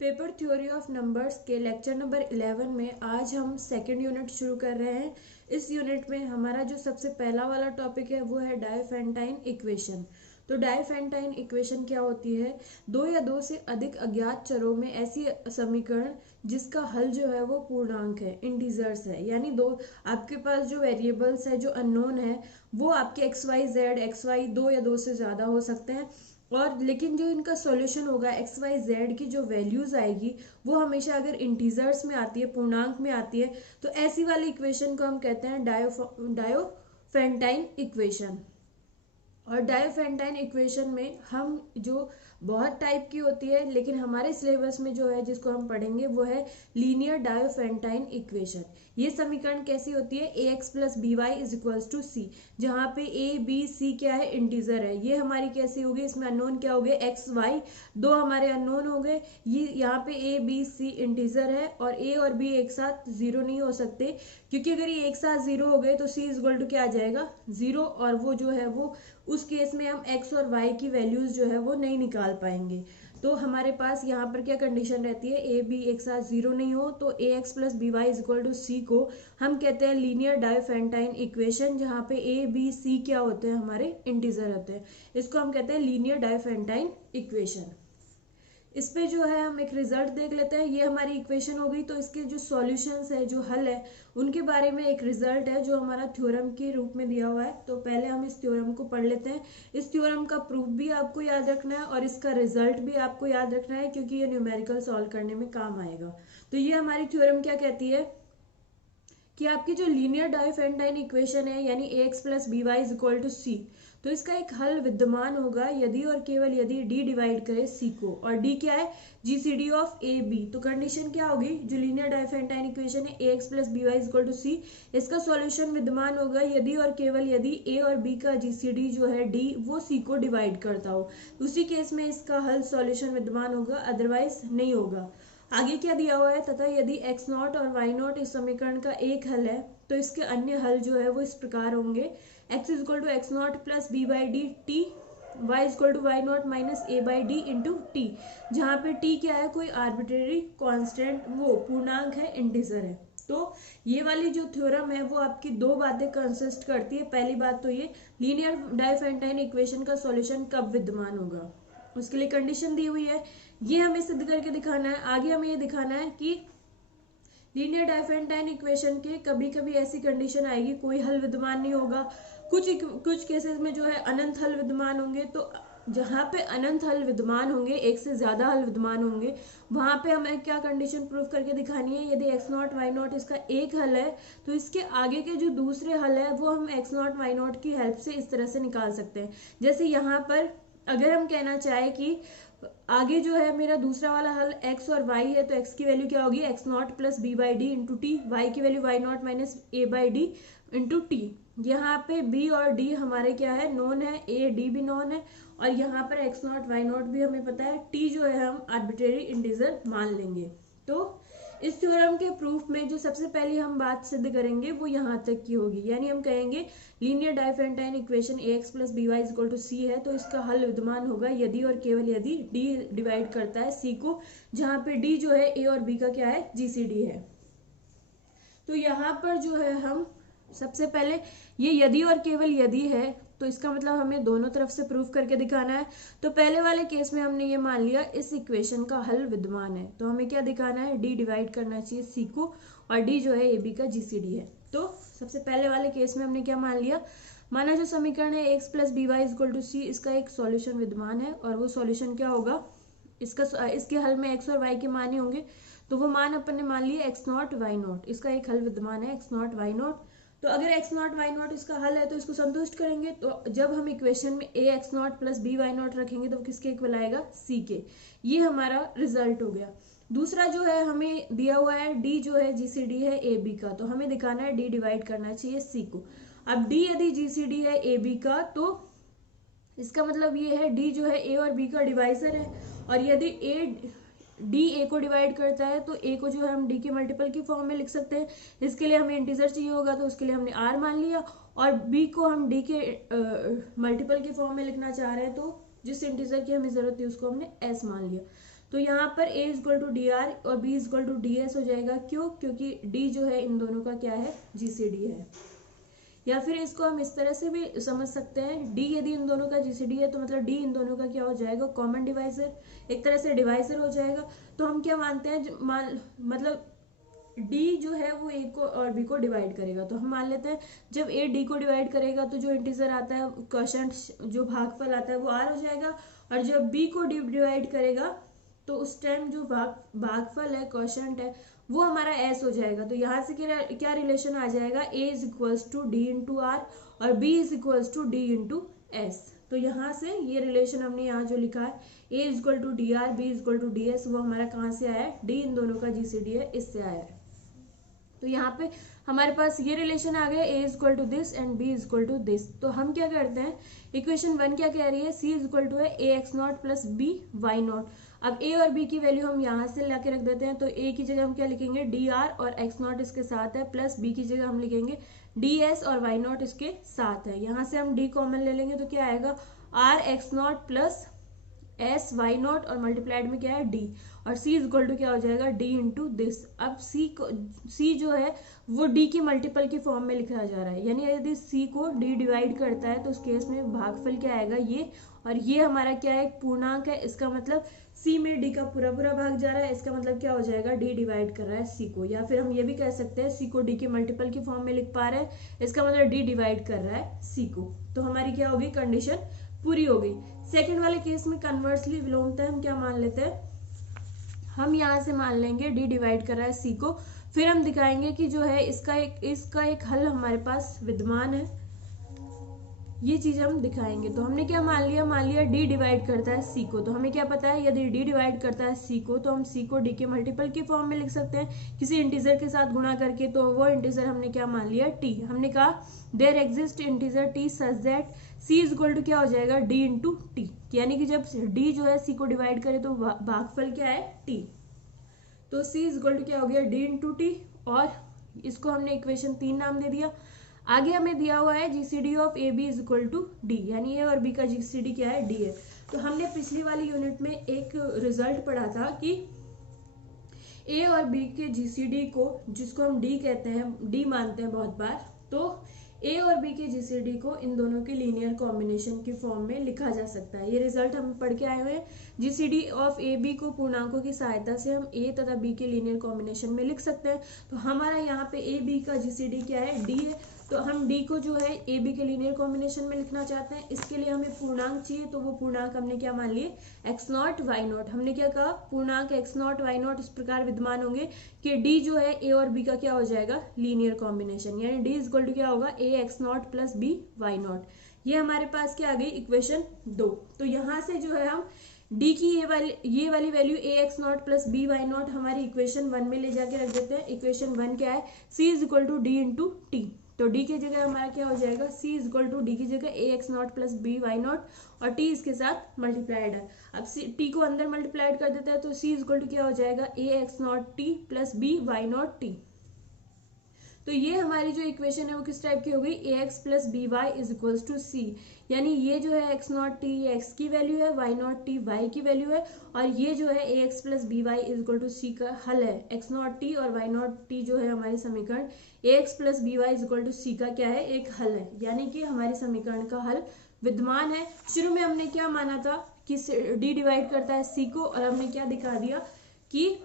Paper theory of numbers के lecture number 11 में आज हम सेकंड यूनिट शुरू कर रहे हैं। इस यूनिट में हमारा जो सबसे पहला वाला टॉपिक है वो है डायोफेंटाइन इक्वेशन। तो डायोफेंटाइन इक्वेशन क्या होती है? दो या दो से अधिक अज्ञात चरों में ऐसी समीकरण जिसका हल जो है वो पूर्णांक है, इंटीजर्स है, यानी दो आपके पास जो वेरिएबल्स है जो अननोन है वो आपके X Y Z X Y दो या दो से ज्यादा हो सकते हैं, और लेकिन जो इनका सॉल्यूशन होगा एक्स वाई जेड की जो वैल्यूज आएगी वो हमेशा अगर इंटीजर्स में आती है, पूर्णांक में आती है, तो ऐसी वाली इक्वेशन को हम कहते हैं डायोफेंटाइन इक्वेशन। और डायोफेंटाइन इक्वेशन में हम जो बहुत टाइप की होती है, लेकिन हमारे सिलेबस में जो है जिसको हम पढ़ेंगे वो है लीनियर डायोफेंटाइन इक्वेशन। ये समीकरण कैसी होती है? A X plus B Y is equals to C, जहाँ पे ए बी सी क्या है? इंटीजर है। ये हमारी कैसी होगी? इसमें अननोन क्या हो गए? एक्स वाई, दो हमारे अननोन हो गए। ये यहाँ पे ए बी सी इंटीजर है और ए और बी एक साथ जीरो नहीं हो सकते, क्योंकि अगर ये एक साथ जीरो हो गए तो सी इज इक्वल टू क्या आ जाएगा? जीरो, और वो जो है वो उस केस में हम x और y की वैल्यूज जो है वो नहीं निकाल पाएंगे। तो हमारे पास यहाँ पर क्या कंडीशन रहती है? ए बी एक साथ जीरो नहीं हो, तो A X plus B Y is equal to C को हम कहते हैं लीनियर डायोफेंटाइन इक्वेशन, जहाँ पे ए बी सी क्या होते हैं? हमारे इंटीजर होते हैं। इसको हम कहते हैं लीनियर डायोफेंटाइन इक्वेशन। इस पे जो है हम एक रिजल्ट देख लेते हैं। ये हमारी इक्वेशन हो गई, तो इसके जो सॉल्यूशंस है, जो हल है, उनके बारे में एक रिजल्ट है जो हमारा थ्योरम के रूप में दिया हुआ है। तो पहले हम इस थ्योरम को पढ़ लेते हैं। इस थ्योरम का प्रूफ भी आपको याद रखना है और इसका रिजल्ट भी आपको याद रखना है, क्योंकि ये न्यूमेरिकल सॉल्व करने में काम आएगा। तो ये हमारी थ्योरम क्या कहती है कि आपकी जो लीनियर डायोफेंटाइन इक्वेशन है, यानी A X plus B Y is equal to C, तो इसका एक हल विद्यमान होगा यदि और केवल यदि डी डिवाइड करे सी को। और डी क्या है? GCD of A B. तो कंडीशन क्या होगी? जो लीनियर डायोफेंटाइन इक्वेशन है A X plus B Y is equal to C, इसका सॉल्यूशन विद्यमान होगा यदि और केवल यदि ए और बी का जीसीडी जो है डी वो सी को डिवाइड करता हो। उसी केस में इसका हल सॉल्यूशन विद्यमान होगा, अदरवाइज नहीं होगा। आगे क्या दिया हुआ है? तथा यदि एक्स नॉट और वाई नॉट इस समीकरण का एक हल है तो इसके अन्य हल जो है वो इस प्रकार होंगे। X is equal to X not plus B by D T, Y is equal to why not minus A by D into T, जहाँ पे टी क्या है? कोई आर्बिट्रेरी कांस्टेंट, वो पूर्णांक है, इंटीजर है। तो ये वाली जो थ्योरम है वो आपकी दो बातें कंसिस्ट करती है। पहली बात तो ये लीनियर डायोफेंटाइन इक्वेशन का सॉल्यूशन कब विद्यमान होगा, उसके लिए कंडीशन दी हुई है, ये हमें सिद्ध करके दिखाना है। आगे हमें ये दिखाना है कि लीनियर डायोफेंटाइन इक्वेशन के कभी कभी ऐसी कंडीशन आएगी कोई हल विद्यमान नहीं होगा, कुछ केसेस में जो है अनंत हल विद्यमान होंगे। तो जहां पे अनंत हल विद्यमान होंगे, एक से ज्यादा हल विद्यमान होंगे, वहां पे हमें क्या कंडीशन प्रूव करके दिखानी है? यदि एक्स नॉट वाई नॉट इसका एक हल है तो इसके आगे के जो दूसरे हल है वो हम एक्स नॉट वाई नॉट की हेल्प से इस तरह से निकाल सकते हैं। जैसे यहाँ पर अगर हम कहना चाहे कि आगे जो है मेरा दूसरा वाला हल x और y है, तो x की वैल्यू क्या होगी? X not plus B by D into T, Y की value Y not minus A by D into T. यहाँ पे b और d हमारे क्या है? नॉन है, a d भी नॉन है, और यहाँ पर एक्स नॉट वाई नॉट भी हमें पता है, t जो है हम आर्बिट्रेरी इंटीजर मान लेंगे। तो इस थ्योरम के प्रूफ में जो सबसे पहले हम बात सिद्ध करेंगे वो यहाँ तक की होगी, यानी हम कहेंगे linear Diophantine equation A X plus B Y is equal to C है, तो इसका हल विद्यमान होगा यदि और केवल यदि डी डिवाइड करता है सी को, जहाँ पे डी जो है ए और बी का क्या है? जीसीडी है। तो यहाँ पर जो है हम सबसे पहले ये यदि और केवल यदि है, तो इसका मतलब हमें दोनों तरफ से प्रूफ करके दिखाना है। तो पहले वाले केस में हमने ये मान लिया इस इक्वेशन का हल विद्यमान है, तो हमें क्या दिखाना है? डी डिवाइड करना चाहिए सी को, और डी जो है ए बी का जीसीडी है। तो सबसे पहले वाले केस में हमने क्या मान लिया? माना जो समीकरण है X plus B Y equal to C, इसका एक सॉल्यूशन विद्यमान है, और वो सॉल्यूशन क्या होगा? इसके हल में एक्स और वाई के मान होंगे, तो वो मान अपन ने मान लिया एक्स नॉट वाई नॉट, इसका एक हल विद्यमान है एक्स नॉट वाई नॉट। तो अगर एक्स नॉट वाई नॉट इसका हल है तो इसको संतुष्ट करेंगे, तो जब हम इक्वेशन में A x not plus B Y naught रखेंगे तो किसके इक्वल आएगा? सी के। ये हमारा रिजल्ट हो गया। दूसरा जो है हमें दिया हुआ है डी जो है जीसीडी है ए बी का, तो हमें दिखाना है डी डिवाइड करना चाहिए सी को। अब डी यदि जीसीडी है ए बी का, तो इसका मतलब ये है डी जो है ए और बी का डिवाइजर है, और यदि डी ए को डिवाइड करता है तो ए को जो है हम डी के मल्टीपल की फॉर्म में लिख सकते हैं। इसके लिए हमें इंटीजर चाहिए होगा, तो उसके लिए हमने आर मान लिया, और बी को हम डी के मल्टीपल की फॉर्म में लिखना चाह रहे हैं, तो जिस इंटीजर की हमें जरूरत थी उसको हमने एस मान लिया। तो यहाँ पर a equal to D R और b equal to D S हो जाएगा। क्यों? क्योंकि d जो है इन दोनों का क्या है, जीसीडी है। या फिर इसको हम इस तरह से भी समझ सकते हैं, d यदि इन दोनों का जीसीडी है तो मतलब d इन दोनों का क्या हो जाएगा, कॉमन डिवाइजर, एक तरह से डिवाइजर हो जाएगा। तो हम क्या मानते हैं, मतलब d जो है वो a को और b को डिवाइड करेगा। तो हम मान लेते हैं जब a d को डिवाइड करेगा तो जो इंटीजर आता है, क्वोशंट जो भागफल आता है वो r हो जाएगा, और जब b को डिवाइड करेगा तो उस टाइम जो भागफल है, क्वोशंट है, वो हमारा s हो जाएगा। तो यहाँ से क्या रिलेशन आ जाएगा, a is equals to D into R और b is equals to D into S. तो यहाँ से ये रिलेशन हमने यहाँ जो लिखा है a is equal to D R, b is equal to D S, वो हमारा कहाँ से आया है, d इन दोनों का जीसीडी है, इससे आया है। तो यहाँ पे हमारे पास ये रिलेशन आ गया, a is equal to this and b is equal to this. तो हम क्या करते हैं, इक्वेशन 1 क्या कह रही है, c इज इक्वल टू है a X not plus b Y not. अब a और b की वैल्यू हम यहाँ से लाके रख देते हैं। तो a की जगह हम क्या लिखेंगे, डी आर और एक्स नॉट इसके साथ है, प्लस b की जगह हम लिखेंगे डी एस और वाई नॉट इसके साथ है। यहाँ से हम d कॉमन ले लेंगे तो क्या आएगा, R X not plus S Y not और मल्टीप्लाइड में क्या है डी, और c इक्वल टू क्या हो जाएगा, d इंटू दिस। अब c जो है वो d की मल्टीपल की फॉर्म में लिखा जा रहा है, यानी यदि c को d डिवाइड करता है तो उस केस में भागफल क्या आएगा, ये, और ये हमारा क्या है, एक पूर्णांक है। इसका मतलब c में d का पूरा पूरा भाग जा रहा है, इसका मतलब क्या हो जाएगा, d डिवाइड कर रहा है c को। या फिर हम ये भी कह सकते हैं c को d की मल्टीपल की फॉर्म में लिख पा रहे हैं, इसका मतलब d डिवाइड कर रहा है c को। तो हमारी क्या होगी, कंडीशन पूरी हो गई। सेकंड वाले केस में कन्वर्सली विलोमतः हम क्या मान लेते हैं, हम यहाँ से मान लेंगे d डिवाइड कर रहा है c को, फिर हम दिखाएंगे कि जो है इसका एक हल हमारे पास विद्यमान है, ये चीज हम दिखाएंगे। तो हमने क्या मान लिया d डिवाइड करता है c को। तो हमें क्या पता है, यदि d डिवाइड करता है c को तो हम c को d के मल्टीपल की फॉर्म में लिख सकते हैं किसी इंटीजर के साथ गुणा करके। तो वो इंटीजर हमने क्या मान लिया, t। हमने कहा there exist integer t such that c is equal to क्या हो जाएगा, d इंटू टी, यानी कि जब d जो है c को डिवाइड करे तो भागफल क्या है, t। तो c इज इक्वल टू क्या हो गया, d इंटू टी, और इसको हमने इक्वेशन 3 नाम दे दिया। आगे हमें दिया हुआ है GCD of A B is equal to D, यानी ए और बी का जीसीडी क्या है, डी है। तो हमने पिछली वाली यूनिट में एक रिजल्ट पढ़ा था कि ए और बी के जीसीडी को, जिसको हम डी कहते हैं, डी मानते हैं बहुत बार, तो ए और बी के जीसीडी को इन दोनों के लीनियर कॉम्बिनेशन की फॉर्म में लिखा जा सकता है। ये रिजल्ट हम पढ़ के आए हुए हैं। जीसीडी ऑफ ए बी को पूर्णांकों की सहायता से हम ए तथा बी के लीनियर कॉम्बिनेशन में लिख सकते हैं। तो हमारा यहाँ पे ए बी का जीसीडी क्या है, डी है। तो हम डी को जो है ए बी के लीनियर कॉम्बिनेशन में लिखना चाहते हैं। इसके लिए हमें पूर्णांक चाहिए, तो वो पूर्णांक हमने क्या मान लिए, एक्स नॉट वाई नॉट। हमने क्या कहा, पूर्णांक एक्स नॉट वाई नॉट इस प्रकार विद्यमान होंगे कि डी जो है ए और बी का क्या हो जाएगा, लीनियर कॉम्बिनेशन, यानी डी इज इक्वल टू क्या होगा, A x not plus B Y naught. ये हमारे पास क्या आ गई, इक्वेशन 2। तो यहाँ से जो है हम डी की ये वाली value A x not plus B Y not हमारी इक्वेशन 1 में ले जाके रख देते हैं। इक्वेशन 1 क्या है, C is equal to D into T. तो d की जगह हमारा क्या हो जाएगा, c is equal to D की जगह A x not plus B why not, और t इसके साथ मल्टीप्लाइड है। अब t को अंदर मल्टीप्लाइड कर देता है तो c इज इक्वल टू क्या हो जाएगा, A x naught T plus B Y naught T. तो ये हमारी जो इक्वेशन है वो किस टाइप की हो गई, A X plus B Y is equal to C, यानी ये जो है एक्स नॉट टी ये एक्स की वैल्यू है, वाई नॉट टी वाई की वैल्यू है, और ये जो है A X plus B Y is equal to C का हल है। एक्स नॉट टी और वाई नॉट टी जो है हमारी समीकरण, A X plus B Y is equal to C का क्या है, एक हल है, यानी कि हमारी समीकरण का हल विद्यमान है। शुरू में हमने क्या माना था कि डी डिवाइड करता है सी को, और हमने क्या दिखा दिया कि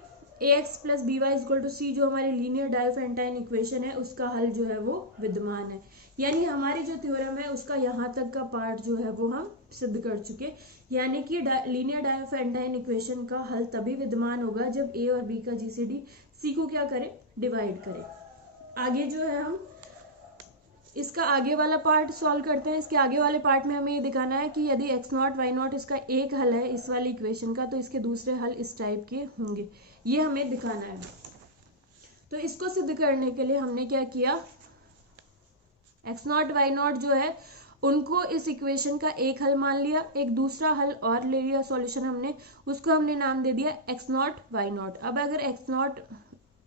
A X plus B Y equal to C जो हमारी लीनियर डायोफेंटाइन इक्वेशन है उसका हल जो है वो विद्यमान है। यानी हमारी जो थ्योरम है उसका यहाँ तक का पार्ट जो है वो हम सिद्ध कर चुके, यानी कि लीनियर डायोफेंटाइन इक्वेशन का हल तभी विद्यमान होगा जब ए और बी का जीसीडी सी को क्या करे, डिवाइड करे। आगे जो है हम इसका आगे वाला पार्ट सॉल्व करते हैं। इसके आगे वाले पार्ट में हमें ये दिखाना है कि यदि एक्स नॉट वाई नॉट इसका एक हल है इस वाली इक्वेशन का, तो इसके दूसरे हल इस टाइप के होंगे, ये हमें दिखाना है। तो इसको सिद्ध करने के लिए हमने क्या किया, एक्स नॉट वाई नॉट जो है उनको इस इक्वेशन का एक हल मान लिया, एक दूसरा हल और ले लिया सॉल्यूशन हमने, उसको हमने नाम दे दिया एक्स नॉट वाई नॉट। अब अगर X not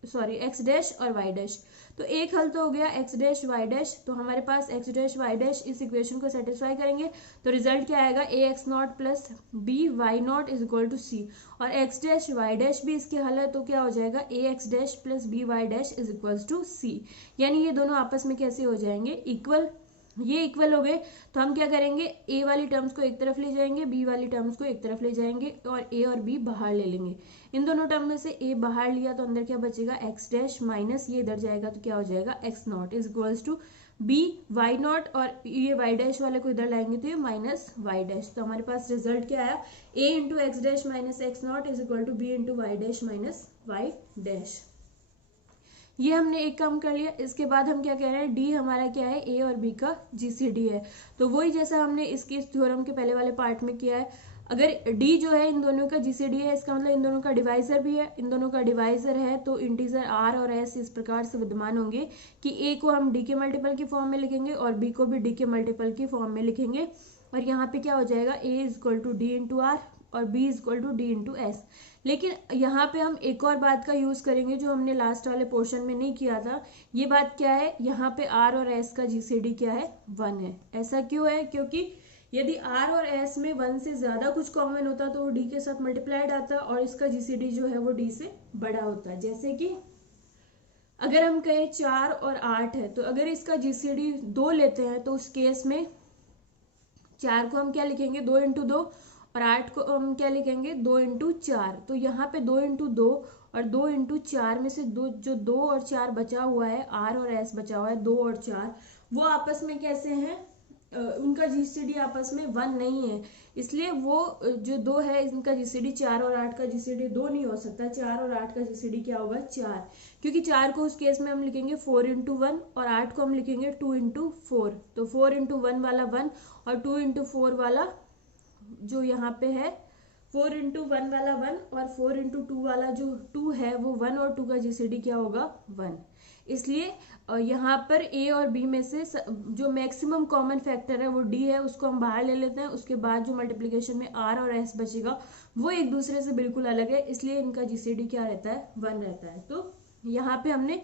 sorry X dash और वाई डैश। तो एक हल तो हो गया एक्स डैश वाई डैश, तो हमारे पास एक्स डैश वाई डैश इस इक्वेशन को सेटिस्फाई करेंगे तो रिजल्ट क्या आएगा, A x not plus B Y naught is equal to C. और एक्स डैश वाई डैश भी इसके हल है, तो क्या हो जाएगा, A X dash plus B Y dash is equal to C. यानी ये दोनों आपस में कैसे हो जाएंगे, इक्वल। ये इक्वल हो गए तो हम क्या करेंगे, ए वाली टर्म्स को एक तरफ ले जाएंगे, बी वाली टर्म्स को एक तरफ ले जाएंगे और ए और बी बाहर ले लेंगे। इन दोनों टर्म में से ए बाहर लिया तो अंदर क्या बचेगा, एक्स डैश माइनस ये इधर जाएगा तो क्या हो जाएगा, X not is equals to B why not, और ये वाई डैश वाले को इधर लाएंगे तो ये माइनस वाई डैश। तो हमारे पास रिजल्ट क्या आया, A into X dash minus x not is equal to B into Y dash minus Y dash. ये हमने एक काम कर लिया। इसके बाद हम क्या कह रहे हैं, डी हमारा क्या है, ए और बी का जीसीडी है। तो वही जैसा हमने इसके थ्योरम के पहले वाले पार्ट में किया है, अगर डी जो है इन दोनों का जीसीडी है, इसका मतलब इन दोनों का डिवाइजर भी है। इन दोनों का डिवाइजर है तो इंटीजर आर और एस इस प्रकार से विद्यमान होंगे कि ए को हम डी के मल्टीपल की फॉर्म में लिखेंगे और बी को भी डी के मल्टीपल की फॉर्म में लिखेंगे। और यहाँ पे क्या हो जाएगा, A is equal to D into R और B is equal to D into S. लेकिन यहाँ पे हम एक और बात का यूज करेंगे जो हमने लास्ट वाले पोर्शन में नहीं किया था। ये बात क्या है, यहाँ पे आर और एस का जीसीडी क्या है, 1 है। ऐसा क्यों है, क्योंकि यदि आर और एस में 1 से ज्यादा कुछ कॉमन होता तो वो डी के साथ मल्टीप्लाइड आता और इसका जीसीडी जो है वो डी से बड़ा होता है। जैसे कि अगर हम कहें 4 और 8 है, तो अगर इसका जीसीडी 2 लेते हैं तो उस केस में 4 को हम क्या लिखेंगे, 2 इंटू 2, और 8 को हम क्या लिखेंगे, 2 इंटू 4। तो यहाँ पे 2 इंटू 2 और 2 इंटू 4 में से जो 2 और 4 बचा हुआ है, आर और एस बचा हुआ है 2 और 4, वो आपस में कैसे हैं, उनका जीसीडी आपस में 1 नहीं है। इसलिए वो जो 2 है इनका जीसीडी 4 और 8 का जीसीडी 2 नहीं हो सकता। 4 और 8 का जीसीडी क्या होगा, 4, क्योंकि 4 को उस केस में हम लिखेंगे 4 इंटू 1 और 8 को हम लिखेंगे 2 इंटू 4। तो 4 इंटू 1 वाला 1 और 2 इंटू 4 वाला जो यहाँ पे है 4 इंटू 1 वाला 1 और 4 इंटू 2 वाला जो 2 है वो 1 और 2 का जीसीडी क्या होगा, 1। इसलिए यहाँ पर ए और बी में से जो मैक्सिमम कॉमन फैक्टर है वो डी है, उसको हम बाहर ले लेते हैं। उसके बाद जो मल्टीप्लिकेशन में आर और एस बचेगा वो एक दूसरे से बिल्कुल अलग है, इसलिए इनका जीसीडी क्या रहता है, 1 रहता है। तो यहाँ पे हमने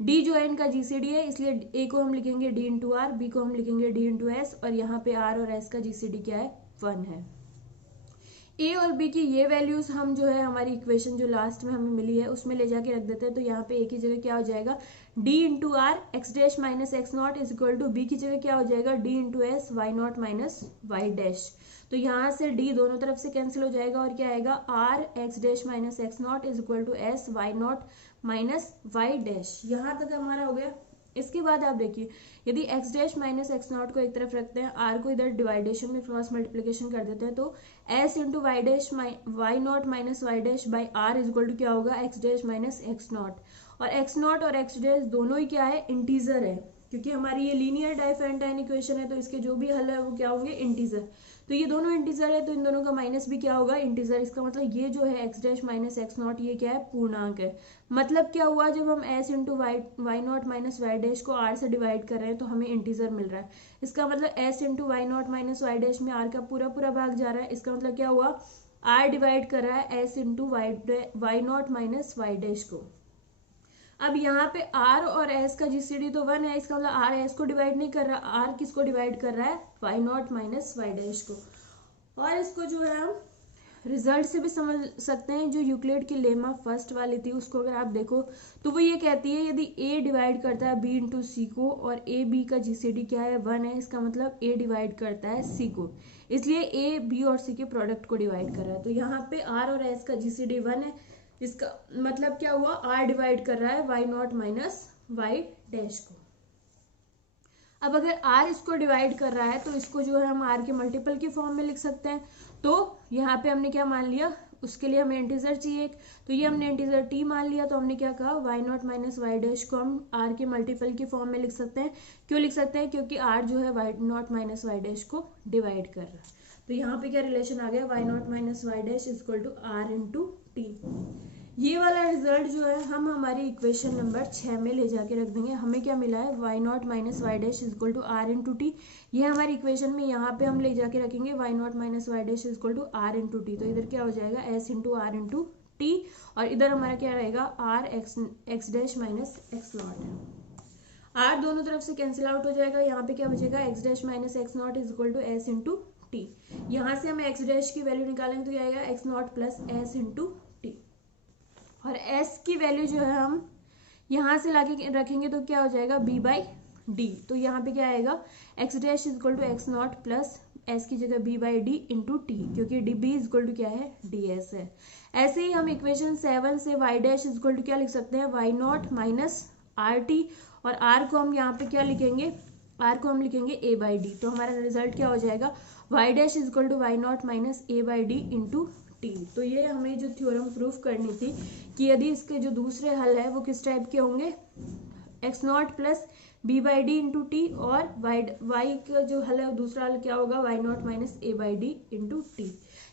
डी जो है इनका जीसीडी है, इसलिए ए को हम लिखेंगे डी इंटू आर, बी को हम लिखेंगे डी इंटू एस, और यहाँ पे आर और एस का जीसीडी क्या है, 1 है। ए और बी की ये वैल्यूज हम जो है हमारी इक्वेशन जो लास्ट में हमें मिली है उसमें ले जाके रख देते हैं। तो यहाँ पे ए की जगह क्या हो जाएगा, D into R x dash minus x not is equal to, B की जगह क्या हो जाएगा, D into S Y not minus Y dash. तो यहाँ से डी दोनों तरफ से कैंसिल हो जाएगा और क्या आएगा, R x dash minus x not is equal to S Y not minus Y dash. यहाँ तक हमारा हो गया। इसके बाद आप देखिए, यदि x dash minus x not को एक तरफ रखते हैं, आर को इधर डिवाइडेशन में क्रॉस मल्टीप्लिकेशन कर देते हैं, तो S into Y dash Y not minus Y dash by R is equal to क्या होगा, X dash minus x not. और एक्स नॉट और एक्स डैश दोनों ही क्या है, इंटीजर है, क्योंकि हमारी ये लीनियर डाइफरेंटाइन इक्वेशन है तो इसके जो भी हल है वो क्या होंगे, इंटीजर। तो ये दोनों इंटीजर है तो इन दोनों का माइनस भी क्या होगा, इंटीजर। इसका मतलब ये जो है x dash minus x not ये क्या है, पूर्णांक है। मतलब क्या हुआ, जब हम S into Y not minus Y dash को आर से डिवाइड कर रहे हैं तो हमें इंटीजर मिल रहा है। इसका मतलब S into Y not minus Y dash में आर का पूरा पूरा भाग जा रहा है। इसका मतलब क्या हुआ, आर डिवाइड कर रहा है S into Y not minus Y dash को। अब यहाँ पे आर और एस का जीसीडी तो 1 है, इसका मतलब आर एस को डिवाइड नहीं कर रहा, आर किसको डिवाइड कर रहा है, why not minus Y dash को। और इसको जो है हम रिजल्ट से भी समझ सकते हैं। जो यूक्लिड की लेमा फर्स्ट वाली थी उसको अगर आप देखो तो वो ये कहती है, यदि ए डिवाइड करता है बी इंटू सी को और ए बी का जीसीडी क्या है, 1 है, इसका मतलब ए डिवाइड करता है सी को, इसलिए ए बी और सी के प्रोडक्ट को डिवाइड कर रहा है। तो यहाँ पे आर और एस का जीसीडी 1 है, इसका मतलब क्या हुआ, आर डिवाइड कर रहा है why not minus Y dash को। अब अगर आर इसको डिवाइड कर रहा है तो इसको जो है हम आर के मल्टीपल की फॉर्म में लिख सकते हैं। तो यहाँ पे हमने क्या मान लिया, उसके लिए हमें इंटीजर चाहिए, तो ये हमने इंटीजर टी मान लिया। तो हमने क्या कहा, y not minus Y dash को हम आर के मल्टीपल की फॉर्म में लिख सकते हैं। क्यों लिख सकते हैं, क्योंकि आर जो है why not minus Y dash को डिवाइड कर रहा है। तो यहाँ पे क्या रिलेशन आ गया, y not minus Y dash is equal to r into t. ये वाला रिजल्ट जो है हम हमारी इक्वेशन नंबर 6 में ले जाके रख देंगे। हमें क्या मिला है, why not minus Y dash is equal to r into t. ये हमारी इक्वेशन में यहाँ पे हम ले जाके रखेंगे y not minus Y dash is equal to r into T. तो इधर क्या हो जाएगा, s into r into t, और इधर हमारा क्या रहेगा r x dash minus x naught है। आर दोनों तरफ से कैंसिल आउट हो जाएगा, यहाँ पे क्या बचेगा x dash minus x not is equal to s into T. यहाँ से हम एक्स डैश की वैल्यू निकालेंगे तो क्या आएगा x not plus S into t, और एस की वैल्यू जो है हम यहाँ से लाके रखेंगे तो क्या हो जाएगा बी बाई डी। तो यहाँ पे क्या आएगा X dash is equal to X not plus S की जगह B by D into T, क्योंकि D B is equal to क्या है डी एस है। ऐसे ही हम इक्वेशन 7 से y dash is equal to क्या लिख सकते हैं y not minus r t, और आर को हम यहाँ पे क्या लिखेंगे, आर को हम लिखेंगे ए बाई डी। तो हमारा रिजल्ट क्या हो जाएगा y dash is equal to why not minus A by D into T. तो ये हमें जो थ्योरम प्रूफ करनी थी कि यदि इसके जो दूसरे हल है वो किस टाइप के होंगे, x not plus B by D into t, और वाई का जो हल है दूसरा हल क्या होगा y not minus A by D into t.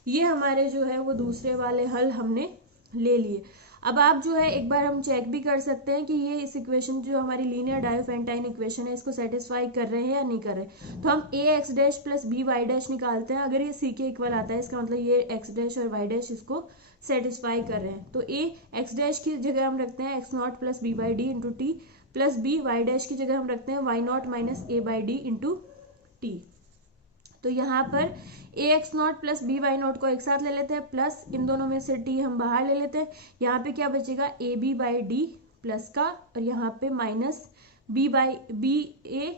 ये हमारे जो है वो दूसरे वाले हल हमने ले लिए। अब आप जो है एक बार हम चेक भी कर सकते हैं कि ये इस इक्वेशन जो हमारी लीनियर डायोफेंटाइन इक्वेशन है इसको सेटिस्फाई कर रहे हैं या नहीं कर रहे। तो हम A X dash plus B Y dash निकालते हैं, अगर ये सी के इक्वल आता है इसका मतलब ये एक्स डैश और वाई डैश इसको सेटिस्फाई कर रहे हैं। तो ए एक्स डैश की जगह हम रखते हैं x not plus B by D into t, plus B Y dash की जगह हम रखते हैं y not minus A by D into T. तो यहाँ पर a x not plus B Y naught को एक साथ ले लेते हैं, प्लस इन दोनों में से टी हम बाहर ले लेते हैं। यहाँ पे क्या बचेगा a b by d plus का, और यहाँ पे minus b by b a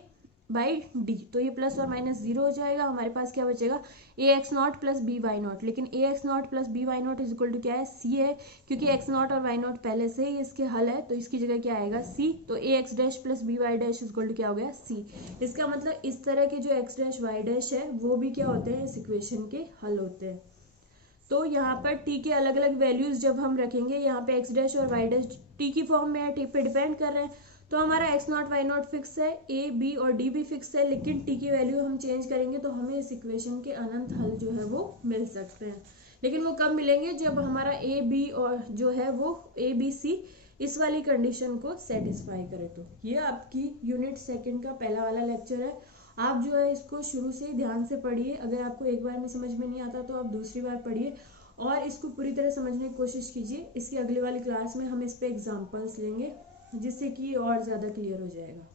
by d. तो ये प्लस और माइनस जीरो हो जाएगा, हमारे पास क्या बचेगा a x not plus B Y naught. लेकिन a x not plus B Y naught is equal to क्या है सी है, क्योंकि एक्स नॉट और वाई नॉट पहले से ही इसके हल है, तो इसकी जगह क्या आएगा सी। तो A X dash plus B Y dash is equal to क्या हो गया सी। इसका मतलब इस तरह के जो एक्स डैश वाई डैश है वो भी क्या होते हैं इस इक्वेशन के हल होते हैं। तो यहाँ पर टी के अलग अलग वैल्यूज जब हम रखेंगे, यहाँ पे एक्स डैश और वाई डैश टी की फॉर्म में है, टी पे डिपेंड कर रहे हैं, तो हमारा x naught y naught fix है, ए बी और डी भी फिक्स है, लेकिन टी की वैल्यू हम चेंज करेंगे तो हमें इस इक्वेशन के अनंत हल जो है वो मिल सकते हैं। लेकिन वो कब मिलेंगे जब हमारा ए बी और जो है वो ए बी सी इस वाली कंडीशन को सेटिस्फाई करे। तो ये आपकी यूनिट 2 का पहला वाला लेक्चर है। आप जो है इसको शुरू से ही ध्यान से पढ़िए, अगर आपको एक बार में समझ में नहीं आता तो आप दूसरी बार पढ़िए और इसको पूरी तरह समझने की कोशिश कीजिए। इसकी अगली वाली क्लास में हम इस पे एग्जांपल्स लेंगे जिससे कि और ज़्यादा क्लियर हो जाएगा।